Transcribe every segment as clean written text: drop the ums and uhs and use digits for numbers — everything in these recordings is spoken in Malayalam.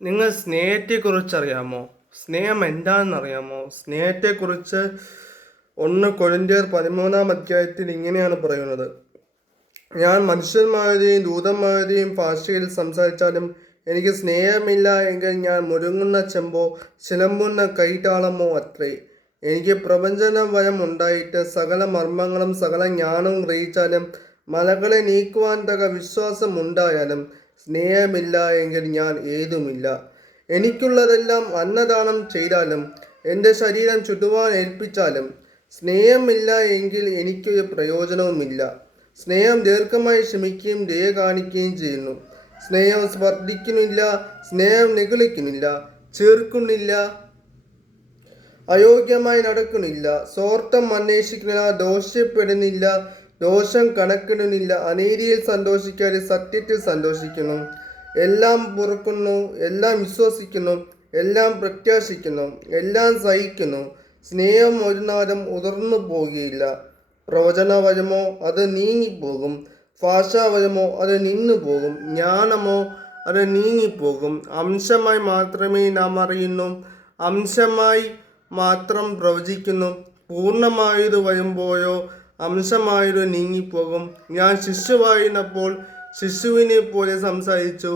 നിങ്ങൾ സ്നേഹത്തെക്കുറിച്ച് അറിയാമോ? സ്നേഹം എന്താണെന്നറിയാമോ? സ്നേഹത്തെക്കുറിച്ച് 1 കൊരിന്ത്യർ 13 ഇങ്ങനെയാണ് പറയുന്നത്: ഞാൻ മനുഷ്യന്മാരുടെയും ദൂതന്മാരുടെയും ഭാഷയിൽ സംസാരിച്ചാലും എനിക്ക് സ്നേഹമില്ല എങ്കിൽ ഞാൻ മുരുങ്ങുന്ന ചെമ്പോ ചിലമ്പുന്ന കൈതാളമോ അത്രേ. എനിക്ക് പ്രപഞ്ചന വരം ഉണ്ടായിട്ട് സകല മർമ്മങ്ങളും സകല ജ്ഞാനവും ഗ്രഹിച്ചാലും മലകളെ നീക്കുവാൻ തക വിശ്വാസം ഉണ്ടായാലും സ്നേഹമില്ല എങ്കിൽ ഞാൻ ഏതുമില്ല. എനിക്കുള്ളതെല്ലാം അന്നദാനം ചെയ്താലും എൻ്റെ ശരീരം ചുടുവാൻ ഏൽപ്പിച്ചാലും സ്നേഹമില്ല എങ്കിൽ എനിക്കൊരു പ്രയോജനവുമില്ല. സ്നേഹം ദീർഘമായി ക്ഷമിക്കുകയും ദയ കാണിക്കുകയും ചെയ്യുന്നു. സ്നേഹം സ്പർദ്ധിക്കുന്നില്ല, സ്നേഹം നിഗളിക്കുന്നില്ല, ചേർക്കുന്നില്ല, അയോഗ്യമായി നടക്കുന്നില്ല, സ്വാർത്ഥം അന്വേഷിക്കുന്നില്ല, ദോഷപ്പെടുന്നില്ല, ദോഷം കണക്കിടുന്നില്ല, അനീതിയിൽ സന്തോഷിക്കാതെ സത്യത്തിൽ സന്തോഷിക്കുന്നു, എല്ലാം പൊറുക്കുന്നു, എല്ലാം വിശ്വസിക്കുന്നു, എല്ലാം പ്രത്യാശിക്കുന്നു, എല്ലാം സഹിക്കുന്നു. സ്നേഹം ഒരു നാളും ഉതിർന്നു പോകുകയില്ല. പ്രവചനവരമോ അത് നീങ്ങിപ്പോകും, ഭാഷാവരമോ അത് നിന്നു പോകും, ജ്ഞാനമോ അത് നീങ്ങിപ്പോകും. അംശമായി മാത്രമേ നാം അറിയുന്നു, അംശമായി മാത്രം പ്രവചിക്കുന്നു. പൂർണ്ണമായത് വരുമ്പോഴോ അംശമായത് നീങ്ങിപ്പോകും. ഞാൻ ശിശുവായിരുന്നപ്പോൾ ശിശുവിനെ പോലെ സംസാരിച്ചു,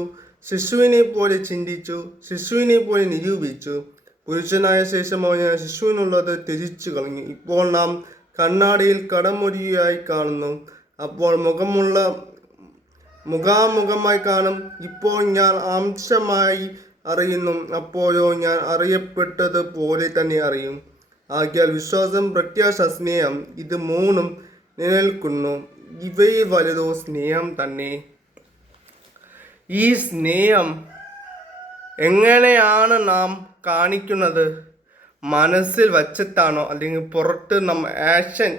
ശിശുവിനെ പോലെ ചിന്തിച്ചു, ശിശുവിനെ പോലെ നിരൂപിച്ചു. പുരുഷനായ ശേഷമോ ഞാൻ ശിശുവിനുള്ളത് ത്യജിച്ചു കളഞ്ഞു. ഇപ്പോൾ നാം കണ്ണാടിയിൽ കടമൊഴിയായി കാണുന്നു, അപ്പോൾ മുഖാമുഖമായി കാണും. ഇപ്പോൾ ഞാൻ അംശമായി അറിയുന്നു, അപ്പോഴോ ഞാൻ അറിയപ്പെട്ടത് പോലെ തന്നെ അറിയും. ആകയാൽ വിശ്വാസം, പ്രത്യാശ, സ്നേഹം, ഇത് മൂന്നും നിലനിൽക്കുന്നു. ഇവയിൽ വലുതോ സ്നേഹം തന്നെ. ഈ സ്നേഹം എങ്ങനെയാണ് നാം കാണിക്കുന്നത്? മനസ്സിൽ വച്ചിട്ടാണോ, അല്ലെങ്കിൽ പുറത്ത് ആക്ഷൻ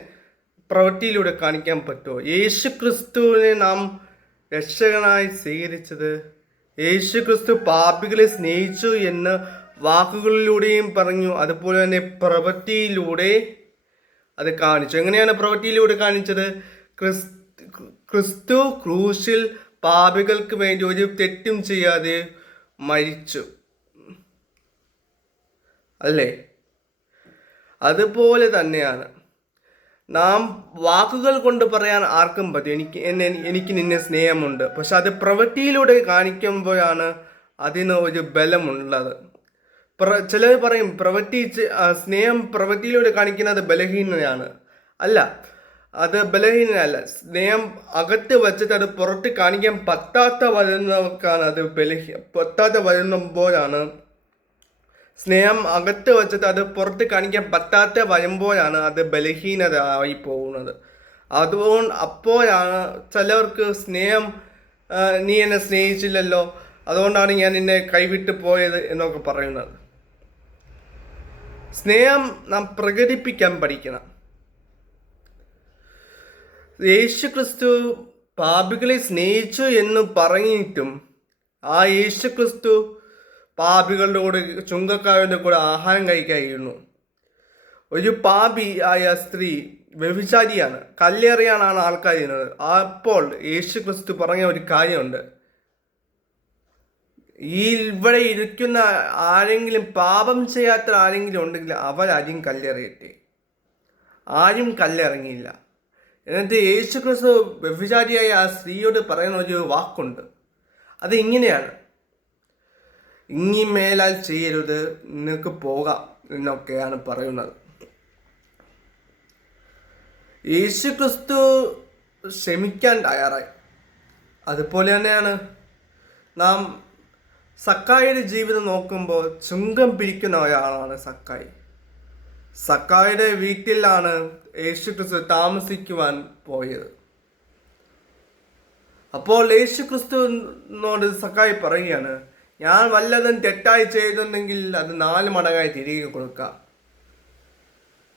പ്രവൃത്തിയിലൂടെ കാണിക്കാൻ പറ്റുമോ? യേശു ക്രിസ്തുവിനെ നാം രക്ഷകനായി സ്വീകരിച്ചത്, യേശു ക്രിസ്തു പാപികളെ സ്നേഹിച്ചു എന്ന് വാക്കുകളിലൂടെയും പറഞ്ഞു, അതുപോലെ തന്നെ പ്രവൃത്തിയിലൂടെ അത് കാണിച്ചു. എങ്ങനെയാണ് പ്രവൃത്തിയിലൂടെ കാണിച്ചത്? ക്രിസ്തു ക്രൂശിൽ പാപികൾക്ക് വേണ്ടി ഒരു തെറ്റും ചെയ്യാതെ മരിച്ചു, അല്ലേ? അതുപോലെ തന്നെയാണ് നാം വാക്കുകൾ കൊണ്ട് പറയാൻ ആർക്കും പറ്റും, എനിക്ക് നിന്നെ സ്നേഹമുണ്ട്. പക്ഷെ അത് പ്രവൃത്തിയിലൂടെ കാണിക്കുമ്പോഴാണ് അതിന് ഒരു ബലമുള്ളത്. ചിലർ പറയും സ്നേഹം പ്രവൃത്തിയിലൂടെ കാണിക്കുന്നത് ബലഹീനതയാണ്. അല്ല, അത് ബലഹീനതയല്ല. സ്നേഹം അകത്ത് വച്ചിട്ട് അത് പുറത്ത് കാണിക്കാൻ വരുന്നവർക്കാണ് അത് വരുമ്പോഴാണ് സ്നേഹം അകത്ത് വച്ചിട്ട് അത് പുറത്ത് കാണിക്കാൻ വരുമ്പോഴാണ് അത് ബലഹീനത ആയി പോകുന്നത്. അപ്പോഴാണ് ചിലർക്ക് സ്നേഹം, നീ എന്നെ സ്നേഹിച്ചില്ലല്ലോ, അതുകൊണ്ടാണ് ഞാൻ നിന്നെ കൈവിട്ട് പോയത് എന്നൊക്കെ പറയുന്നത്. സ്നേഹം നാം പ്രകടിപ്പിക്കാൻ പഠിക്കണം. യേശു ക്രിസ്തു പാപികളെ സ്നേഹിച്ചു എന്ന് പറഞ്ഞിട്ടും ആ യേശു ക്രിസ്തു പാപികളുടെ കൂടെ, ചുങ്കക്കാരുടെ കൂടെ ആഹാരം കഴിക്കായിരുന്നു. ഒരു പാപി ആയ സ്ത്രീ വ്യഭിചാരിയാണ്, കല്ലെറിയാനാണ് ആൾക്കാർ ചെയ്യുന്നത്. അപ്പോൾ യേശു ക്രിസ്തു പറഞ്ഞ ഒരു കാര്യമുണ്ട്: ഇവിടെ ഇരിക്കുന്ന ആരെങ്കിലും പാപം ചെയ്യാത്ത ആരെങ്കിലും ഉണ്ടെങ്കിൽ അവരാരും കല്ലെറിയട്ടെ. ആരും കല്ലെറിങ്ങിയില്ല. എന്നിട്ട് യേശു ക്രിസ്തു വ്യഭിചാരിയായ ആ സ്ത്രീയോട് പറയുന്ന ഒരു വാക്കുണ്ട്. അത് ഇങ്ങനെയാണ്: ഇനി മേലാൽ ചെയ്യരുത്, നിനക്ക് പോകാം എന്നൊക്കെയാണ് പറയുന്നത്. യേശു ക്രിസ്തു ക്ഷമിക്കാൻ തയ്യാറായി. അതുപോലെ തന്നെയാണ് നാം സക്കായിയുടെ ജീവിതം നോക്കുമ്പോൾ ചുങ്കം പിരിക്കുന്ന ഒരാളാണ് സക്കായി. സക്കായിയുടെ വീട്ടിലാണ് യേശു ക്രിസ്തു താമസിക്കുവാൻ പോയത്. അപ്പോൾ യേശു ക്രിസ്തുവിനോട് സക്കായി പറയുകയാണ്: ഞാൻ വല്ലതും തെറ്റായി ചെയ്തിട്ടുണ്ടെങ്കിൽ അത് 4 മടങ്ങായി തിരികെ കൊടുക്കാം.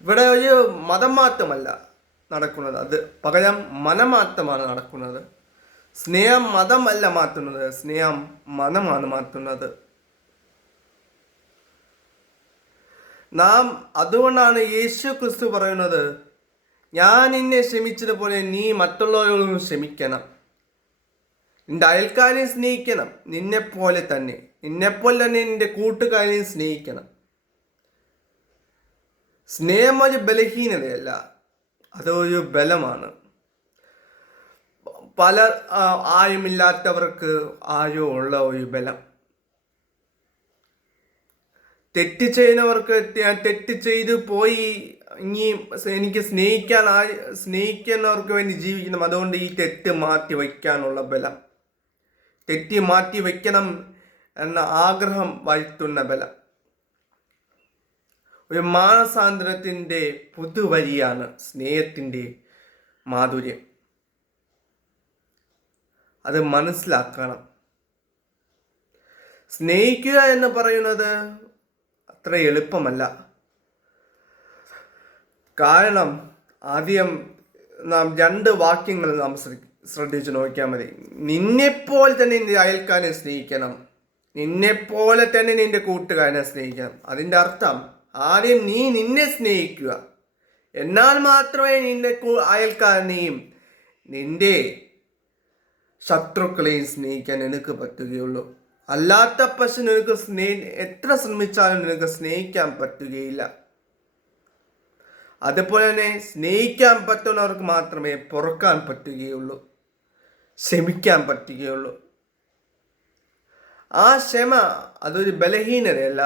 ഇവിടെ ഒരു മതം മാറ്റമല്ല നടക്കുന്നത്, അത് പകരം മനമാറ്റമാണ് നടക്കുന്നത്. സ്നേഹം മതമല്ല മാറ്റുന്നത്, സ്നേഹം മനമാണ് മാറ്റുന്നത്. അതുകൊണ്ടാണ് യേശു ക്രിസ്തു പറയുന്നത്: ഞാൻ നിന്നെ ക്ഷമിച്ചതുപോലെ നീ മറ്റുള്ളവരോടും ക്ഷമിക്കണം. നിന്റെ അയൽക്കാരെ സ്നേഹിക്കണം, നിന്നെപ്പോലെ തന്നെ. നിന്നെപ്പോലെ തന്നെ നിന്റെ കൂട്ടുകാരെയും സ്നേഹിക്കണം. സ്നേഹം ഒരു ബലഹീനതയല്ല, അതൊരു ബലമാണ്. പല ആയുമില്ലാത്തവർക്ക് ആയോ ഉള്ള ഒരു ബലം. തെറ്റ് ചെയ്യുന്നവർക്ക് തെറ്റ് ചെയ്ത് പോയി ഇനി എനിക്ക് സ്നേഹിക്കുന്നവർക്ക് വേണ്ടി ജീവിക്കണം, അതുകൊണ്ട് ഈ തെറ്റ് മാറ്റി വയ്ക്കാനുള്ള ബലം, തെറ്റി മാറ്റി വയ്ക്കണം എന്ന ആഗ്രഹം വരുത്തുന്ന ബലം. ഒരു മാനസാന്തരത്തിൻ്റെ പുതുവഴിയാണ് സ്നേഹത്തിൻ്റെ മാധുര്യം. അത് മനസ്സിലാക്കണം. സ്നേഹിക്കുക എന്ന് പറയുന്നത് അത്ര എളുപ്പമല്ല. കാരണം ആദ്യം നാം 2 വാക്യങ്ങൾ നാം ശ്രദ്ധിച്ചു നോക്കിയാൽ മതി. നിന്നെപ്പോലെ തന്നെ നിന്റെ അയൽക്കാരനെ സ്നേഹിക്കണം, നിന്നെപ്പോലെ തന്നെ നിന്റെ കൂട്ടുകാരനെ സ്നേഹിക്കണം. അതിൻ്റെ അർത്ഥം ആദ്യം നീ നിന്നെ സ്നേഹിക്കുക, എന്നാൽ മാത്രമേ നിന്റെ അയൽക്കാരനെയും നിന്റെ ശത്രുക്കളെയും സ്നേഹിക്കാൻ നിനക്ക് പറ്റുകയുള്ളൂ. അല്ലാത്ത പക്ഷെ നിനക്ക് എത്ര ശ്രമിച്ചാലും നിനക്ക് സ്നേഹിക്കാൻ പറ്റുകയില്ല. അതുപോലെ തന്നെ സ്നേഹിക്കാൻ പറ്റുന്നവർക്ക് മാത്രമേ പൊറുക്കാൻ പറ്റുകയുള്ളൂ, ക്ഷമിക്കാൻ പറ്റുകയുള്ളൂ. ആ ക്ഷമ അതൊരു ബലഹീനതയല്ല.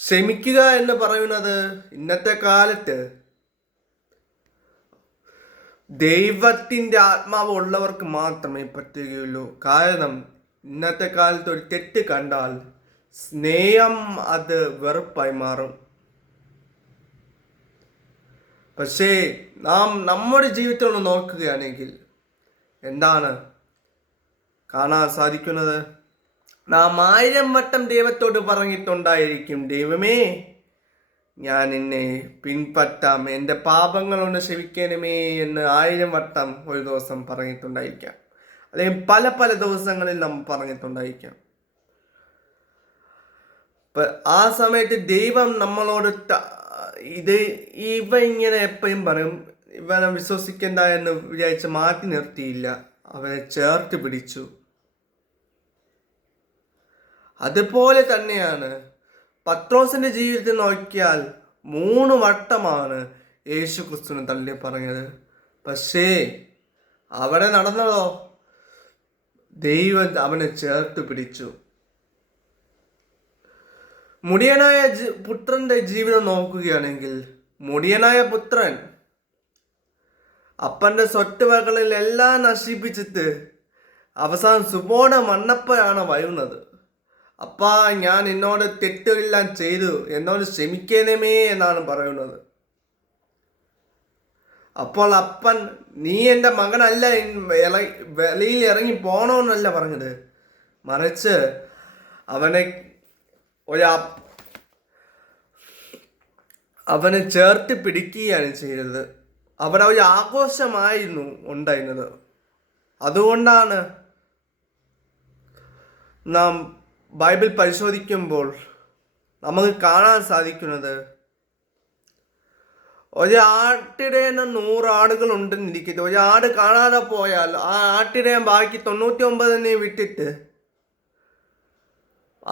ക്ഷമിക്കുക എന്ന് പറയുന്നത് ഇന്നത്തെ കാലത്ത് ദൈവത്തിൻ്റെ ആത്മാവ് ഉള്ളവർക്ക് മാത്രമേ പറ്റുകയുള്ളൂ. കാരണം ഇന്നത്തെ കാലത്ത് ഒരു തെറ്റ് കണ്ടാൽ സ്നേഹം അത് വെറുപ്പായി മാറും. പക്ഷേ നാം നമ്മുടെ ജീവിതത്തിൽ നോക്കുകയാണെങ്കിൽ എന്താണ് കാണാൻ സാധിക്കുന്നത്? നാം 1000 വട്ടം ദൈവത്തോട് പറഞ്ഞിട്ടുണ്ടായിരിക്കും, ദൈവമേ ഞാൻ നിന്നെ പിൻപറ്റാം, എൻ്റെ പാപങ്ങളൊന്ന് ക്ഷമിക്കണമേ എന്ന് 1000 വട്ടം ഒരു ദിവസം പറഞ്ഞിട്ടുണ്ടായിരിക്കാം, അല്ലെങ്കിൽ പല ദിവസങ്ങളിൽ നാം പറഞ്ഞിട്ടുണ്ടായിരിക്കാം. ആ സമയത്ത് ദൈവം നമ്മളോട് ഇവ ഇങ്ങനെ എപ്പോഴും പറയും, ഇവനെ വിശ്വസിക്കണ്ട എന്ന് വിചാരിച്ച് മാറ്റി നിർത്തിയില്ല, അവനെ ചേർത്ത് പിടിച്ചു. അതുപോലെ തന്നെയാണ് പത്രോസിന്റെ ജീവിതത്തിൽ നോക്കിയാൽ 3 വട്ടമാണ് യേശു ക്രിസ്തുവിനെ തള്ളി പറഞ്ഞത്. പക്ഷേ അവിടെ നടന്നതോ? ദൈവം അവനെ ചേർത്ത് പിടിച്ചു. മുടിയനായ പുത്രന്റെ ജീവിതം നോക്കുകയാണെങ്കിൽ, മുടിയനായ പുത്രൻ അപ്പന്റെ സ്വത്തുവകകളിൽ എല്ലാം നശിപ്പിച്ചിട്ട് അവസാനം സുബോധ മണ്ണപ്പയാണ് വരുന്നത്. അപ്പാ, ഞാൻ എന്നോട് തെറ്റെല്ലാം ചെയ്തു, എന്നോട് ക്ഷമിക്കണമേ എന്നാണ് പറയുന്നത്. അപ്പോൾ അപ്പൻ, നീ എൻ്റെ മകനല്ല, വെളിയിൽ ഇറങ്ങി പോണമെന്നല്ല പറഞ്ഞത്, മറിച്ച് അവനെ ചേർത്ത് പിടിക്കുകയാണ് ചെയ്തത്. അവിടെ ഒരു ആഘോഷമായിരുന്നു ഉണ്ടായിരുന്നത്. അതുകൊണ്ടാണ് നാം ബൈബിൾ പരിശോധിക്കുമ്പോൾ നമുക്ക് കാണാൻ സാധിക്കുന്നത്, ഒരു ആട്ടിടയന് 100 ആടുകൾ ഉണ്ടെന്നിരിക്കട്ടെ, ഒരു ആട് കാണാതെ പോയാൽ ആ ആട്ടിടയൻ ബാക്കി 99 വിട്ടിട്ട്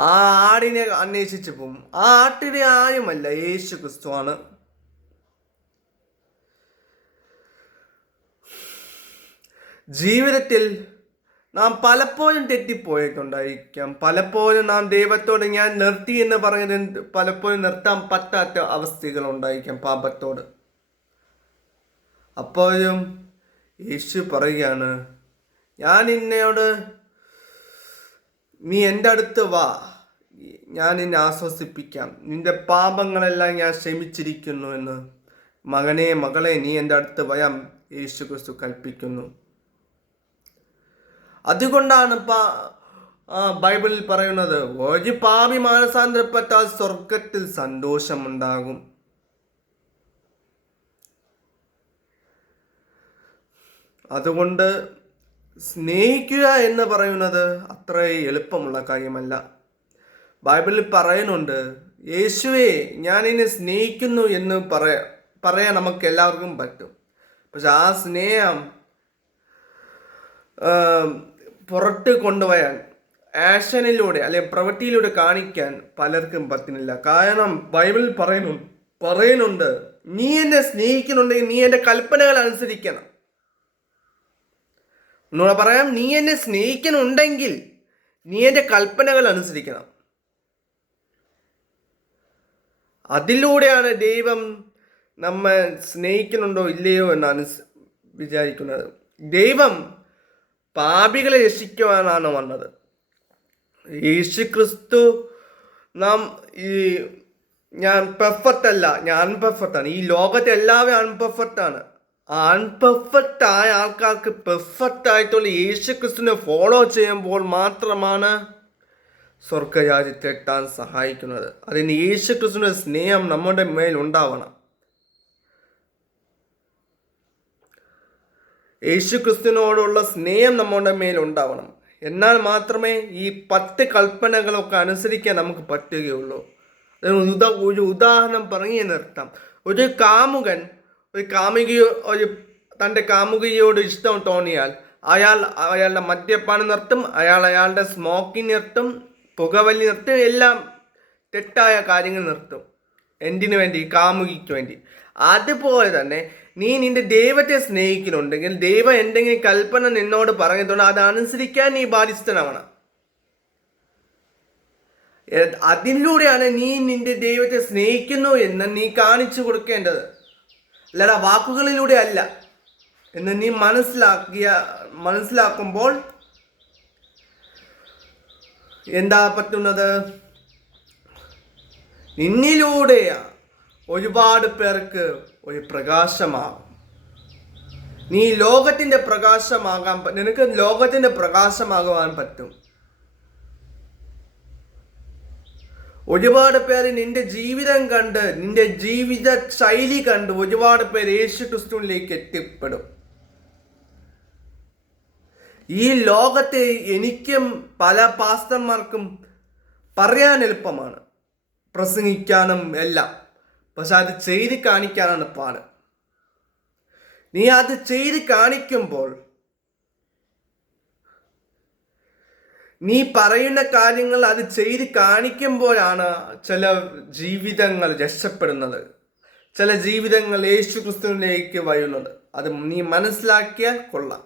ആ ആടിനെ അന്വേഷിച്ചു പോകും. ആ ആട്ടിടയ ആരുമല്ല, യേശു ക്രിസ്തുവാണ്. ജീവിതത്തിൽ നാം പലപ്പോഴും തെറ്റിപ്പോയിട്ടുണ്ടായിരിക്കാം. പലപ്പോഴും നാം ദൈവത്തോട് ഞാൻ നിർത്തി എന്ന് പറഞ്ഞത് പലപ്പോഴും നിർത്താൻ പറ്റാത്ത അവസ്ഥകൾ ഉണ്ടായിരിക്കാം പാപത്തോട്. അപ്പോഴും യേശു പറയുകയാണ്, ഞാൻ നിന്നോട്, നീ എൻ്റെ അടുത്ത് വാ, ഞാൻ നിന്നെ ആശ്വസിപ്പിക്കാം, നിന്റെ പാപങ്ങളെല്ലാം ഞാൻ ക്ഷമിച്ചിരിക്കുന്നു എന്ന്. മകനെ മകളെ, നീ എൻ്റെ അടുത്ത് വരാം യേശു ക്രിസ്തു കൽപ്പിക്കുന്നു. അതുകൊണ്ടാണ് ബൈബിളിൽ പറയുന്നത്, ഒരു പാപി മാനസാന്തരപ്പെട്ടാൽ സ്വർഗത്തിൽ സന്തോഷമുണ്ടാകും. അതുകൊണ്ട് സ്നേഹിക്കുക എന്ന് പറയുന്നത് അത്ര എളുപ്പമുള്ള കാര്യമല്ല. ബൈബിളിൽ പറയുന്നുണ്ട്, യേശുവേ ഞാൻ നിന്നെ സ്നേഹിക്കുന്നു എന്ന് പറയാൻ നമുക്ക് എല്ലാവർക്കും പറ്റും. പക്ഷെ ആ സ്നേഹം പുറത്ത് കൊണ്ടുപോയാൽ ആക്ഷനിലൂടെ അല്ലെങ്കിൽ പ്രവൃത്തിയിലൂടെ കാണിക്കാൻ പലർക്കും പറ്റുന്നില്ല. കാരണം ബൈബിളിൽ പറയുന്നുണ്ട് നീ എന്നെ സ്നേഹിക്കുന്നുണ്ടെങ്കിൽ നീ എൻ്റെ കൽപ്പനകൾ അനുസരിക്കണം. എന്നോട് പറയാം, നീ എന്നെ സ്നേഹിക്കുന്നുണ്ടെങ്കിൽ നീ എൻ്റെ കൽപ്പനകൾ അനുസരിക്കണം. അതിലൂടെയാണ് ദൈവം നമ്മെ സ്നേഹിക്കുന്നുണ്ടോ ഇല്ലയോ എന്ന് വിചാരിക്കുന്നത്. ദൈവം പാപികളെ രക്ഷിക്കുവാനാണ് വന്നത്. യേശു ക്രിസ്തു ഞാൻ പെർഫെക്റ്റ് അല്ല, ഞാൻ അൺപെർഫെക്റ്റ് ആണ്. ഈ ലോകത്തെ എല്ലാവരും അൺപെർഫെക്റ്റ് ആണ്. അൺപെർഫെക്റ്റ് ആയ ആൾക്കാർക്ക് പെർഫെക്റ്റ് ആയിട്ടുള്ള യേശു ക്രിസ്തുവിനെ ഫോളോ ചെയ്യുമ്പോൾ മാത്രമാണ് സ്വർഗരാജ്യത്തിൽ എത്താൻ സഹായിക്കുന്നത്. അതിന് യേശു ക്രിസ്തുവിന്റെ സ്നേഹം നമ്മുടെ മേൽ ഉണ്ടാവണം. യേശു ക്രിസ്തുവിനോടുള്ള സ്നേഹം നമ്മുടെ മേൽ ഉണ്ടാവണം. എന്നാൽ മാത്രമേ ഈ 10 കൽപ്പനകളൊക്കെ അനുസരിക്കാൻ നമുക്ക് പറ്റുകയുള്ളൂ. ഒരു ഉദാഹരണം പറഞ്ഞു നിർത്താം. ഒരു കാമുകൻ തൻ്റെ കാമുകിയോട് ഇഷ്ടം തോന്നിയാൽ അയാളുടെ മദ്യപാനം നിർത്തും, അയാളുടെ സ്മോക്കിംഗ് നിർത്തും, പുകവലി നിർത്തും, എല്ലാം തെറ്റായ കാര്യങ്ങൾ നിർത്തും. എന്തിനു വേണ്ടി? കാമുകിക്ക് വേണ്ടി. അതുപോലെ തന്നെ നീ നിന്റെ ദൈവത്തെ സ്നേഹിക്കുന്നുണ്ടെങ്കിൽ ദൈവം എന്തെങ്കിലും കൽപ്പന നിന്നോട് പറഞ്ഞിട്ടുണ്ട് അത് അനുസരിക്കാൻ നീ ബാധ്യസ്ഥനാവണം. അതിലൂടെയാണ് നീ നിന്റെ ദൈവത്തെ സ്നേഹിക്കുന്നു എന്ന് നീ കാണിച്ചു കൊടുക്കേണ്ടത്, അല്ലാതെ വാക്കുകളിലൂടെ അല്ല എന്ന് നീ മനസ്സിലാക്കുമ്പോൾ എന്താ പറ്റുന്നത്? നിന്നിലൂടെ ഒരുപാട് പേർക്ക് ഒരു പ്രകാശമാകും. നീ ലോകത്തിൻ്റെ പ്രകാശമാകാൻ നിനക്ക് ലോകത്തിൻ്റെ പ്രകാശമാകുവാൻ പറ്റും. ഒരുപാട് പേര് നിന്റെ ജീവിതം കണ്ട്, നിന്റെ ജീവിത ശൈലി കണ്ട് ഒരുപാട് പേര് യേശു ക്രിസ്തുവിലേക്ക് എത്തിപ്പെടും. ഈ ലോകത്തെ എനിക്കും പല പാസ്റ്റർമാർക്കും പറയാൻ എളുപ്പമാണ്, പ്രസംഗിക്കാനും എല്ലാം. പക്ഷെ അത് ചെയ്ത് കാണിക്കാനാണ് പാട്. നീ അത് ചെയ്ത് കാണിക്കുമ്പോൾ, നീ പറയുന്ന കാര്യങ്ങൾ അത് ചെയ്ത് കാണിക്കുമ്പോഴാണ് ചില ജീവിതങ്ങൾ രക്ഷപ്പെടുന്നത്, ചില ജീവിതങ്ങൾ യേശു ക്രിസ്തുവിലേക്ക് വരുന്നത്. അത് നീ മനസ്സിലാക്കിയാൽ കൊള്ളാം.